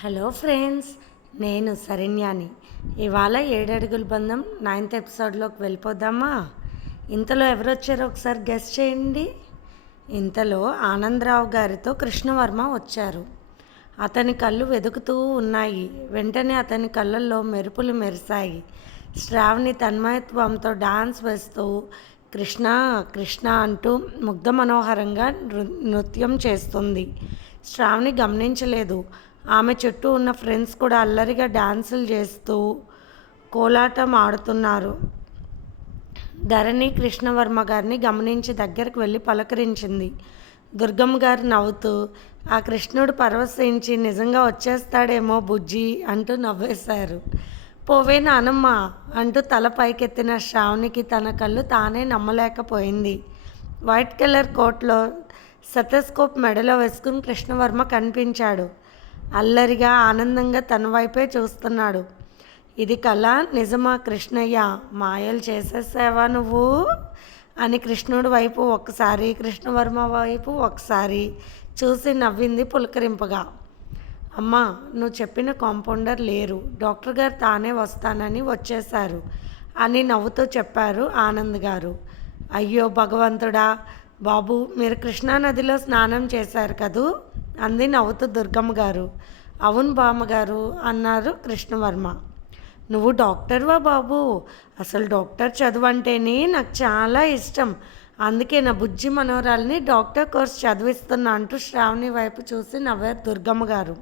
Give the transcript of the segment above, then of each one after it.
Hello friends, నేను శరణ్యాని. ఇవాళ ఏడడుగుల బంధం 9th ఎపిసోడ్లోకి వెళ్ళిపోదామా? ఇంతలో ఎవరు వచ్చారో ఒకసారి గెస్ చేయండి. ఇంతలో ఆనందరావు గారితో కృష్ణవర్మ వచ్చారు. అతని కళ్ళు వెతుకుతూ ఉన్నాయి. వెంటనే అతని కళ్ళల్లో మెరుపులు మెరిశాయి. శ్రావణి తన్మయత్వంతో డాన్స్ వేస్తూ కృష్ణ కృష్ణ అంటూ ముగ్ధ మనోహరంగా నృత్యం చేస్తుంది. శ్రావణి గమనించలేదు. ఆమె చుట్టూ ఉన్న ఫ్రెండ్స్ కూడా అల్లరిగా డాన్సులు చేస్తూ కోలాటం ఆడుతున్నారు. ధరణి కృష్ణవర్మ గారిని గమనించి దగ్గరికి వెళ్ళి పలకరించింది. దుర్గమ్మ గారు నవ్వుతూ, ఆ కృష్ణుడు పరవశించి నిజంగా వచ్చేస్తాడేమో బుజ్జి అంటూ నవ్వేశారు. పోవే నానమ్మ అంటూ తల పైకెత్తిన శ్రావణికి తన కళ్ళు తానే నమ్మలేకపోయింది. వైట్ కలర్ కోట్లో సెటస్కోప్ మెడలో వేసుకుని కృష్ణవర్మ కనిపించాడు. అల్లరిగా ఆనందంగా తన వైపే చూస్తున్నాడు. ఇది కళ నిజమా కృష్ణయ్య? మాయలు చేసేసావా నువ్వు అని కృష్ణుడి వైపు ఒకసారి, కృష్ణవర్మ వైపు ఒకసారి చూసి నవ్వింది పులకరింపుగా. అమ్మా, నువ్వు చెప్పిన కాంపౌండర్ లేరు, డాక్టర్ గారు తానే వస్తానని వచ్చేశారు అని నవ్వుతూ చెప్పారు ఆనంద్ గారు. అయ్యో భగవంతుడా బాబు, మీరు కృష్ణానదిలో స్నానం చేశారు కదూ అంది నవ్వుతూ దుర్గమ్మ గారు. అవును బామ్మగారు అన్నారు కృష్ణవర్మ. నువ్వు డాక్టర్వా బాబు? అసలు డాక్టర్ చదువు అంటేనే నాకు చాలా ఇష్టం. అందుకే నా బుజ్జి మనోరాల్ని డాక్టర్ కోర్స్ చదివిస్తున్నా అంటూ శ్రావణి వైపు చూసి నవ్వారు దుర్గమ్మ గారు.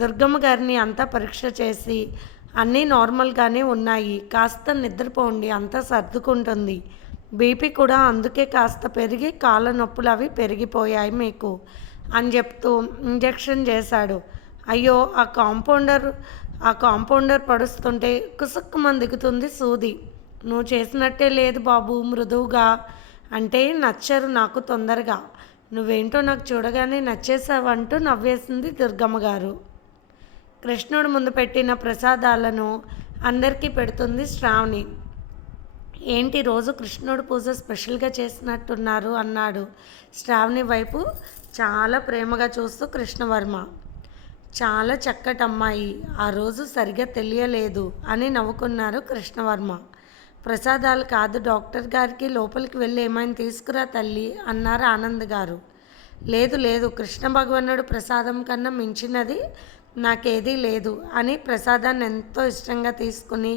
దుర్గమ్మ గారిని అంతా పరీక్ష చేసి అన్నీ నార్మల్గానే ఉన్నాయి, కాస్త నిద్రపోండి, అంతా సర్దుకుంటుంది. బీపీ కూడా అందుకే కాస్త పెరిగి కాళ్ళ నొప్పులు అవి పెరిగిపోయాయి మీకు అని చెప్తూ ఇంజెక్షన్ చేశాడు. అయ్యో, ఆ కాంపౌండర్ పడుస్తుంటే కుసుక్కుమని దిగుతుంది సూది. నువ్వు చేసినట్టే లేదు బాబు, మృదువుగా అంటే నచ్చరు నాకు తొందరగా. నువ్వేంటో నాకు చూడగానే నచ్చేసావంటూ నవ్వేసింది దుర్గమ్మ గారు. కృష్ణుడు ముందు పెట్టిన ప్రసాదాలను అందరికీ పెడుతుంది శ్రావణి. ఏంటి రోజు కృష్ణుడు పూజ స్పెషల్గా చేసినట్టున్నారు అన్నాడు శ్రావణి వైపు చాలా ప్రేమగా చూస్తూ కృష్ణవర్మ. చాలా చక్కటి అమ్మాయి, ఆ రోజు సరిగా తెలియలేదు అని నవ్వుకున్నారు కృష్ణవర్మ. ప్రసాదాలు కాదు, డాక్టర్ గారికి లోపలికి వెళ్ళి ఏమైనా తీసుకురా తల్లి అన్నారు ఆనంద్ గారు. లేదు లేదు, కృష్ణ భగవానుడు ప్రసాదం కన్నా మించినది నాకేదీ లేదు అని ప్రసాదాన్ని ఎంతో ఇష్టంగా తీసుకుని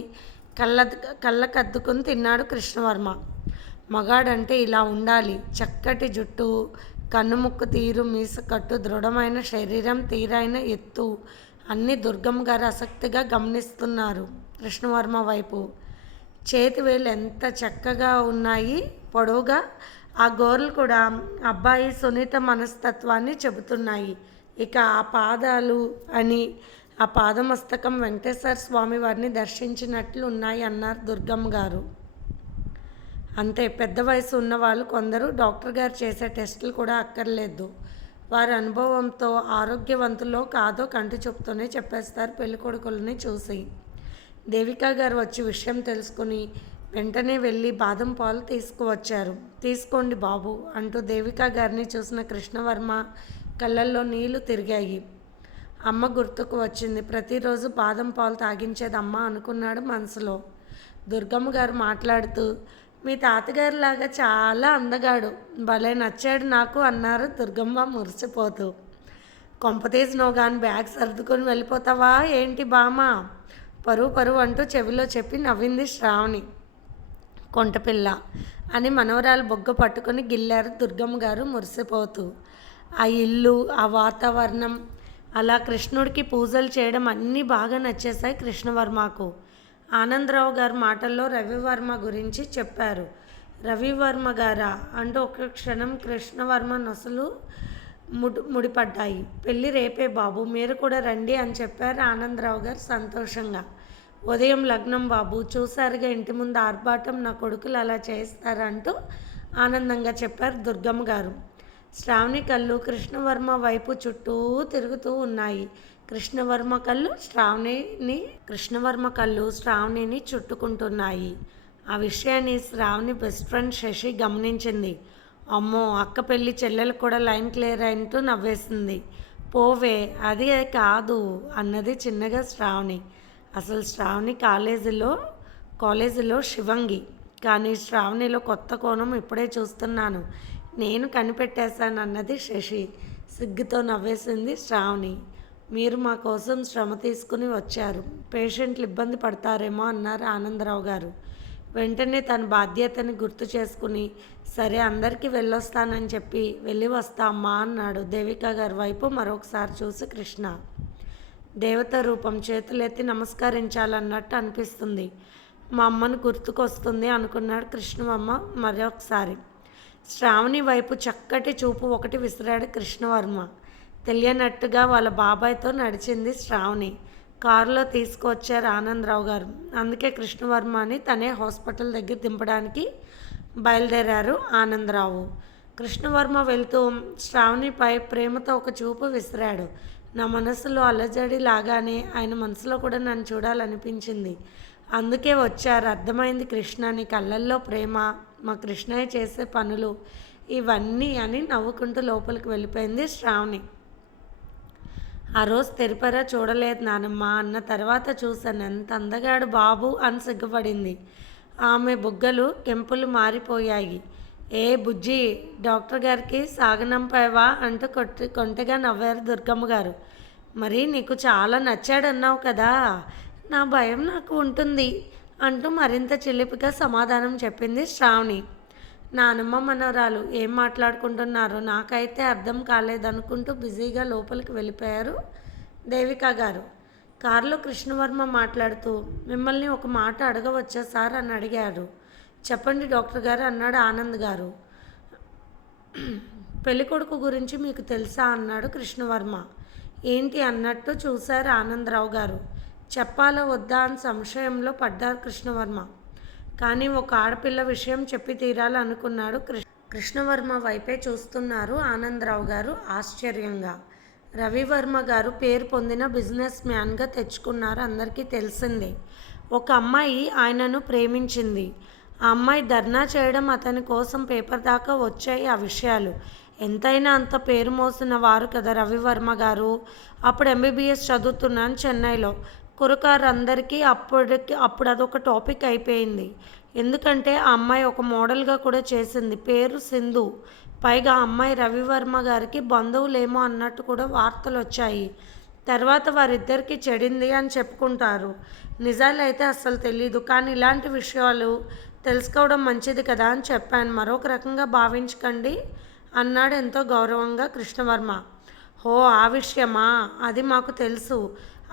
కళ్ళకద్దుకుని తిన్నాడు కృష్ణవర్మ. మగాడంటే ఇలా ఉండాలి, చక్కటి జుట్టు, కన్నుముక్కు తీరు, మీసకట్టు, దృఢమైన శరీరం, తీరైన ఎత్తు అన్నీ దుర్గమ్మ గారు ఆసక్తిగా గమనిస్తున్నారు కృష్ణవర్మ వైపు. చేతి వేలు ఎంత చక్కగా ఉన్నాయి, పొడవుగా. ఆ గోర్లు కూడా అబ్బాయి సునీత మనస్తత్వాన్ని చెబుతున్నాయి. ఇక ఆ పాదాలు అని ఆ పాదమస్తకం వెంకటేశ్వర స్వామి వారిని దర్శించినట్లు ఉన్నాయి అన్నారు దుర్గమ్మ గారు. అంతే, పెద్ద వయసు ఉన్నవాళ్ళు కొందరు డాక్టర్ గారు చేసే టెస్టులు కూడా అక్కర్లేదు, వారి అనుభవంతో ఆరోగ్యవంతులో కాదో కంటి చూపుతోనే చెప్పేస్తారు పెళ్ళికొడుకులని చూసి. దేవికా గారు వచ్చి విషయం తెలుసుకుని వెంటనే వెళ్ళి బాదం పాలు తీసుకువచ్చారు. తీసుకోండి బాబు అంటూ దేవికా గారిని చూసిన కృష్ణవర్మ కళ్ళల్లో నీళ్లు తిరిగాయి. అమ్మ గుర్తుకు వచ్చింది. ప్రతిరోజు బాదం పాలు తాగించేది అమ్మ అనుకున్నాడు మనసులో. దుర్గమ్మ గారు మాట్లాడుతూ, మీ తాతగారిలాగా చాలా అందగాడు, భలే నచ్చాడు నాకు అన్నారు దుర్గమ్మ మురిసిపోతూ. కొంపతీసి నువ్వు కానీ బ్యాగ్ సర్దుకొని వెళ్ళిపోతావా ఏంటి బామ్మ? పరువు పరువు అంటూ చెవిలో చెప్పి నవ్వింది శ్రావణి. కొంటపిల్ల అని మనవరాలు బొగ్గ పట్టుకొని గిల్లారు దుర్గమ్మ గారు మురిసిపోతూ. ఆ ఇల్లు, ఆ వాతావరణం, అలా కృష్ణుడికి పూజలు చేయడం అన్నీ బాగా నచ్చేశాయి కృష్ణవర్మకు. ఆనందరావు గారి మాటల్లో రవివర్మ గురించి చెప్పారు. రవివర్మ గారా అంటూ ఒక క్షణం కృష్ణవర్మ నొసలు ముడిపడ్డాయి. పెళ్ళి రేపే బాబు, మీరు కూడా రండి అని చెప్పారు ఆనందరావు గారు సంతోషంగా. ఉదయం లగ్నం బాబు, చూసారుగా ఇంటి ముందు ఆర్భాటం, నా కొడుకులు అలా చేస్తారంటూ ఆనందంగా చెప్పారు దుర్గమ్మ గారు. శ్రావణి కళ్ళు కృష్ణవర్మ వైపు చుట్టూ తిరుగుతూ ఉన్నాయి. కృష్ణవర్మ కళ్ళు శ్రావణిని చుట్టుకుంటున్నాయి. ఆ విషయాన్ని శ్రావణి బెస్ట్ ఫ్రెండ్ శశి గమనించింది. అమ్మో, అక్క పెళ్ళి చెల్లెలు కూడా లైన్ క్లియర్ అంటూ నవ్వేసింది. పోవే అది కాదు అన్నది చిన్నగా శ్రావణి. అసలు శ్రావణి కాలేజీలో శివంగి, కానీ శ్రావణిలో కొత్త కోణం ఇప్పుడే చూస్తున్నాను. నేను కనిపెట్టేశాను అన్నది శశి. సిగ్గుతో నవ్వేసింది శ్రావణి. మీరు మా కోసం శ్రమ తీసుకుని వచ్చారు, పేషెంట్లు ఇబ్బంది పడతారేమో అన్నారు ఆనందరావు గారు. వెంటనే తన బాధ్యతని గుర్తు చేసుకుని, సరే అందరికీ వెళ్ళొస్తానని చెప్పి వెళ్ళి వస్తా అమ్మా అన్నాడు. దేవిక గారి వైపు మరొకసారి చూసి కృష్ణ. దేవత రూపం, చేతులెత్తి నమస్కరించాలన్నట్టు అనిపిస్తుంది. మా అమ్మను గుర్తుకొస్తుంది అనుకున్నాడు కృష్ణవర్మ మరొకసారి. శ్రావణి వైపు చక్కటి చూపు ఒకటి విసిరాడు కృష్ణవర్మ. తెలియనట్టుగా వాళ్ళ బాబాయ్తో నడిచింది శ్రావణి. కారులో తీసుకొచ్చారు ఆనందరావు గారు. అందుకే కృష్ణవర్మని తనే హాస్పిటల్ దగ్గర దింపడానికి బయలుదేరారు ఆనందరావు. కృష్ణవర్మ వెళ్తూ శ్రావణిపై ప్రేమతో ఒక చూపు విసిరాడు. నా మనసులో అలజడి లాగానే ఆయన మనసులో కూడా నన్ను చూడాలనిపించింది. అందుకే వచ్చారు, అర్థమైంది కృష్ణ. నీ కళ్ళల్లో ప్రేమ, మా కృష్ణయ్య చేసే పనులు ఇవన్నీ అని నవ్వుకుంటూ లోపలికి వెళ్ళిపోయింది శ్రావణి. ఆ రోజు తెరిపరా చూడలేదు నానమ్మ, అన్న తర్వాత చూశాను. ఎంత అందగాడు బాబు అని సిగ్గుపడింది. ఆమె బుగ్గలు కెంపులు మారిపోయాయి. ఏ బుజ్జి, డాక్టర్ గారికి సాగనంపావా అంటూ కొంటెగా నవ్వారు దుర్గమ్మ గారు. మరి నీకు చాలా నచ్చాడన్నావు కదా, నా భయం నాకు ఉంటుంది అంటూ మరింత చిలిపిగా సమాధానం చెప్పింది శ్రావణి. నానమ్మ మనవరాలు ఏం మాట్లాడుకుంటున్నారో నాకైతే అర్థం కాలేదనుకుంటూ బిజీగా లోపలికి వెళ్ళిపోయారు దేవిక గారు. కారులో కృష్ణవర్మ మాట్లాడుతూ, మిమ్మల్ని ఒక మాట అడగవచ్చా సార్ అని అడిగారు. చెప్పండి డాక్టర్ గారు అన్నాడు ఆనంద్ గారు. పెళ్ళికొడుకు గురించి మీకు తెలుసా అన్నాడు కృష్ణవర్మ. ఏంటి అన్నట్టు చూశారు ఆనందరావు గారు. చెప్పాలా వద్దా అని సంశయంలో పడ్డారు కృష్ణవర్మ. కానీ ఒక ఆడపిల్ల విషయం చెప్పి తీరాలనుకున్నాడు. కృష్ణవర్మ వైపే చూస్తున్నారు ఆనందరావు గారు ఆశ్చర్యంగా. రవివర్మ గారు పేరు పొందిన బిజినెస్ మ్యాన్గా తెచ్చుకున్నారు, అందరికీ తెలిసిందే. ఒక అమ్మాయి ఆయనను ప్రేమించింది. ఆ అమ్మాయి ధర్నా చేయడం, అతని కోసం పేపర్ దాకా వచ్చాయి ఆ విషయాలు. ఎంతైనా అంత పేరు మోసిన వారు కదా రవివర్మ గారు. అప్పుడు ఎంబీబీఎస్ చదువుతున్నాను చెన్నైలో. కురకారు అందరికీ అప్పుడు అదొక టాపిక్ అయిపోయింది. ఎందుకంటే ఆ అమ్మాయి ఒక మోడల్గా కూడా చేసింది, పేరు సింధు. పైగా ఆ అమ్మాయి రవివర్మ గారికి బంధువులేమో అన్నట్టు కూడా వార్తలు వచ్చాయి. తర్వాత వారిద్దరికి చెడింది అని చెప్పుకుంటారు. నిజాలు అయితే అస్సలు తెలీదు, కానీ ఇలాంటి విషయాలు తెలుసుకోవడం మంచిది కదా అని చెప్పాను. మరొక రకంగా భావించకండి అన్నాడు ఎంతో గౌరవంగా కృష్ణవర్మ. ఓ ఆ విషయమా, అది మాకు తెలుసు.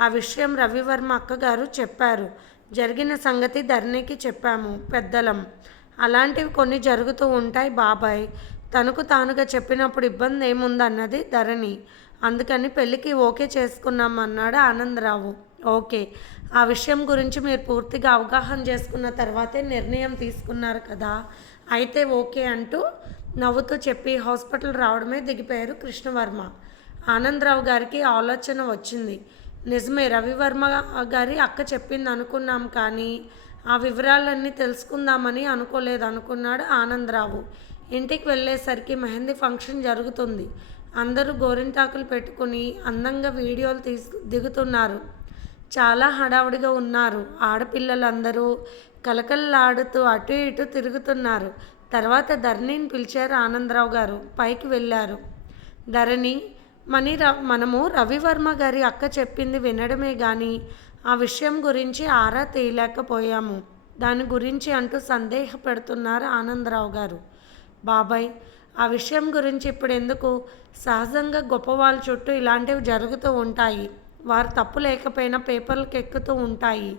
ఆ విషయం రవివర్మ అక్కగారు చెప్పారు. జరిగిన సంగతి ధరణికి చెప్పాము పెద్దలం. అలాంటివి కొన్ని జరుగుతూ ఉంటాయి బాబాయ్. తనకు తానుగా చెప్పినప్పుడు ఇబ్బంది ఏముందన్నది ధరణి. అందుకని పెళ్ళికి ఓకే చేసుకున్నామన్నాడు ఆనందరావు. ఓకే, ఆ విషయం గురించి మీరు పూర్తిగా అవగాహన చేసుకున్న తర్వాతే నిర్ణయం తీసుకున్నారు కదా, అయితే ఓకే అంటూ నవ్వుతూ చెప్పి హాస్పిటల్ రావడమే దిగిపోయారు కృష్ణవర్మ. ఆనందరావు గారికి ఆలోచన వచ్చింది. నిజమే, రవివర్మ గారి అక్క చెప్పింది అనుకున్నాం, కానీ ఆ వివరాలన్నీ తెలుసుకుందామని అనుకోలేదు అనుకున్నాడు ఆనందరావు. ఇంటికి వెళ్ళేసరికి మెహందీ ఫంక్షన్ జరుగుతుంది. అందరూ గోరింటాకులు పెట్టుకుని అందంగా వీడియోలు దిగుతున్నారు. చాలా హడావుడిగా ఉన్నారు. ఆడపిల్లలందరూ కలకల్లాడుతూ అటు ఇటు తిరుగుతున్నారు. తర్వాత ధరణిని పిలిచారు ఆనందరావు గారు. పైకి వెళ్ళారు. ధరణి, మనము రవివర్మ గారి అక్క చెప్పింది వినడమే కానీ ఆ విషయం గురించి ఆరా తీయలేకపోయాము. దాని గురించి అంటూ సందేహపెడుతున్నారు ఆనందరావు గారు. బాబాయ్, ఆ విషయం గురించి ఇప్పుడు ఎందుకు? సహజంగా గొప్పవాళ్ళ చుట్టూ ఇలాంటివి జరుగుతూ ఉంటాయి. వారు తప్పు లేకపోయినా పేపర్లకు ఎక్కుతూ ఉంటాయి.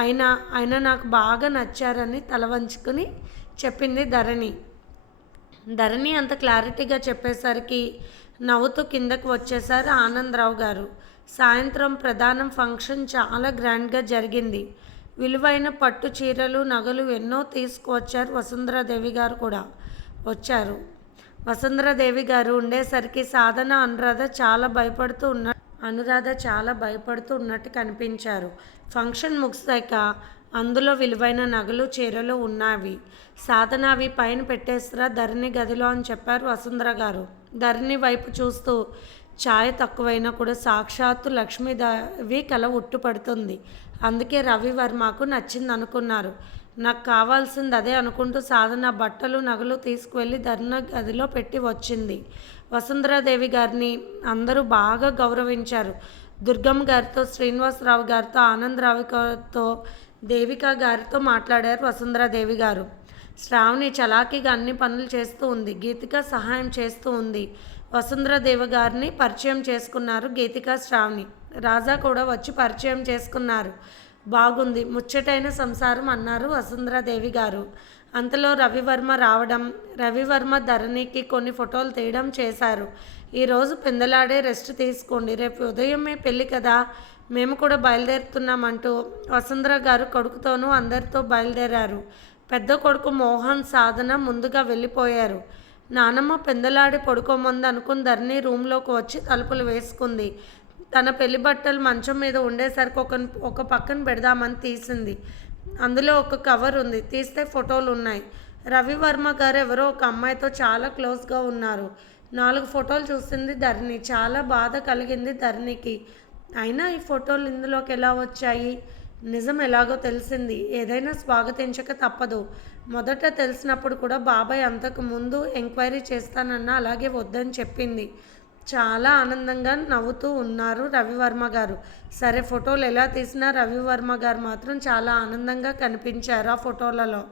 అయినా నాకు బాగా నచ్చారని తల వంచుకుని చెప్పింది ధరణి. ధరణి అంత క్లారిటీగా చెప్పేసరికి నవ్వుతూ కిందకు వచ్చేశారు ఆనందరావు గారు. సాయంత్రం ప్రధానం ఫంక్షన్ చాలా గ్రాండ్గా జరిగింది. విలువైన పట్టు చీరలు, నగలు ఎన్నో తీసుకువచ్చారు. వసుంధరాదేవి గారు కూడా వచ్చారు. వసుంధరాదేవి గారు ఉండేసరికి అనురాధ చాలా భయపడుతూ ఉన్నట్టు కనిపించారు. ఫంక్షన్ ముగిసాక అందులో విలువైన నగలు, చీరలు ఉన్నవి. సాధన అవి పైన పెట్టేస్తారా ధరణి గదిలో అని చెప్పారు వసుంధర గారు. ధరణి వైపు చూస్తూ, ఛాయ్ తక్కువైనా కూడా సాక్షాత్తు లక్ష్మీదేవి కల ఉట్టుపడుతుంది. అందుకే రవివర్మకు నచ్చింది అనుకున్నారు. నాకు కావాల్సింది అదే అనుకుంటూ సాధన బట్టలు నగలు తీసుకువెళ్ళి ధర్నా గదిలో పెట్టి వచ్చింది. వసుంధరాదేవి గారిని అందరూ బాగా గౌరవించారు. దుర్గమ్మ గారితో, శ్రీనివాసరావు గారితో, ఆనందరావు గారితో, దేవిక గారితో మాట్లాడారు వసుంధరాదేవి గారు. శ్రావణి చలాకీగా అన్ని పనులు చేస్తూ ఉంది. గీతిక సహాయం చేస్తూ ఉంది. వసుంధరాదేవి గారిని పరిచయం చేసుకున్నారు గీతిక, శ్రావణి. రాజా కూడా వచ్చి పరిచయం చేసుకున్నారు. బాగుంది, ముచ్చటైన సంసారం అన్నారు వసుంధరాదేవి గారు. అంతలో రవివర్మ రావడం, రవివర్మ ధరణికి కొన్ని ఫోటోలు తీయడం చేశారు. ఈరోజు పెందలాడే రెస్ట్ తీసుకోండి, రేపు ఉదయమే పెళ్ళి కదా, మేము కూడా బయలుదేరుతున్నామంటూ వసుంధర గారు కొడుకుతోనూ అందరితో బయలుదేరారు. పెద్ద కొడుకు మోహన్, సాధన ముందుగా వెళ్ళిపోయారు. నానమ్మ పెందలాడి పడుకోమంది అనుకుని ధరణి రూమ్లోకి వచ్చి తలుపులు వేసుకుంది. తన పెళ్లి బట్టలు మంచం మీద ఉండేసరికి ఒక పక్కన పెడదామని తీసింది. అందులో ఒక కవర్ ఉంది. తీస్తే ఫోటోలు ఉన్నాయి. రవివర్మ గారు ఎవరో ఒక అమ్మాయితో చాలా క్లోజ్గా ఉన్నారు. 4 ఫోటోలు చూసింది ధరణి. చాలా బాధ కలిగింది ధరణికి. అయినా ఈ ఫోటోలు ఇందులోకి ఎలా వచ్చాయి? నిజం ఎలాగో తెలిసింది. ఏదైనా స్వాగతించక తప్పదు. మొదట తెలిసినప్పుడు కూడా బాబాయ్ అంతకు ముందు ఎంక్వైరీ చేస్తానన్నా అలాగే వద్దని చెప్పింది. చాలా ఆనందంగా నవ్వుతూ ఉన్నారు రవివర్మ గారు. సరే, ఫోటోలు ఎలా తీసినా రవివర్మ గారు మాత్రం చాలా ఆనందంగా కనిపించారు ఆ ఫోటోలలో.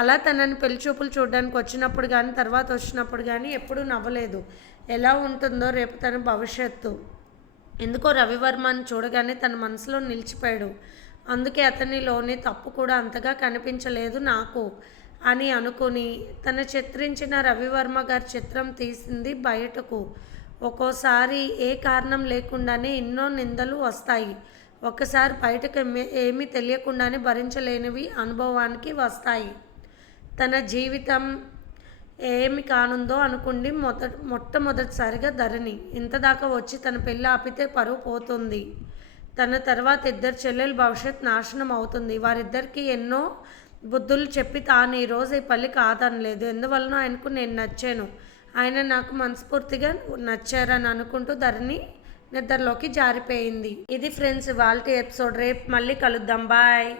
అలా తనని పెళ్లి చూపులు చూడడానికి వచ్చినప్పుడు కానీ, తర్వాత వచ్చినప్పుడు కానీ ఎప్పుడూ నవ్వలేదు. ఎలా ఉంటుందో రేపు తన భవిష్యత్తు. ఎందుకో రవివర్మని చూడగానే తన మనసులో నిలిచిపోయాడు. అందుకే అతనిలోని తప్పు కూడా అంతగా కనిపించలేదు నాకు అని అనుకుని తన చిత్రించిన రవివర్మ గారి చిత్రం తీసింది బయటకు. ఒక్కోసారి ఏ కారణం లేకుండానే ఎన్నో నిందలు వస్తాయి. ఒక్కసారి బయటకు ఏమీ తెలియకుండానే భరించలేనివి అనుభవానికి వస్తాయి. తన జీవితం ఏమి కానుందో అనుకుంది మొట్టమొదటిసారిగా ధరణి. ఇంతదాకా వచ్చి తన పెళ్ళి ఆపితే పరువు పోతుంది. తన తర్వాత 2 చెల్లెల భవిష్యత్ నాశనం అవుతుంది. వారిద్దరికీ ఎన్నో బుద్ధులు చెప్పి తాను ఈరోజు ఈ పెళ్ళి కాదనలేదు. ఎందువలన ఆయనకు నేను నచ్చాను, ఆయన నాకు మనస్ఫూర్తిగా నచ్చారని అనుకుంటూ ధరణి నిద్రలోకి జారిపోయింది. ఇది ఫ్రెండ్స్ ఇవాల్టి ఎపిసోడ్. రేపు మళ్ళీ కలుద్దాం. బాయ్.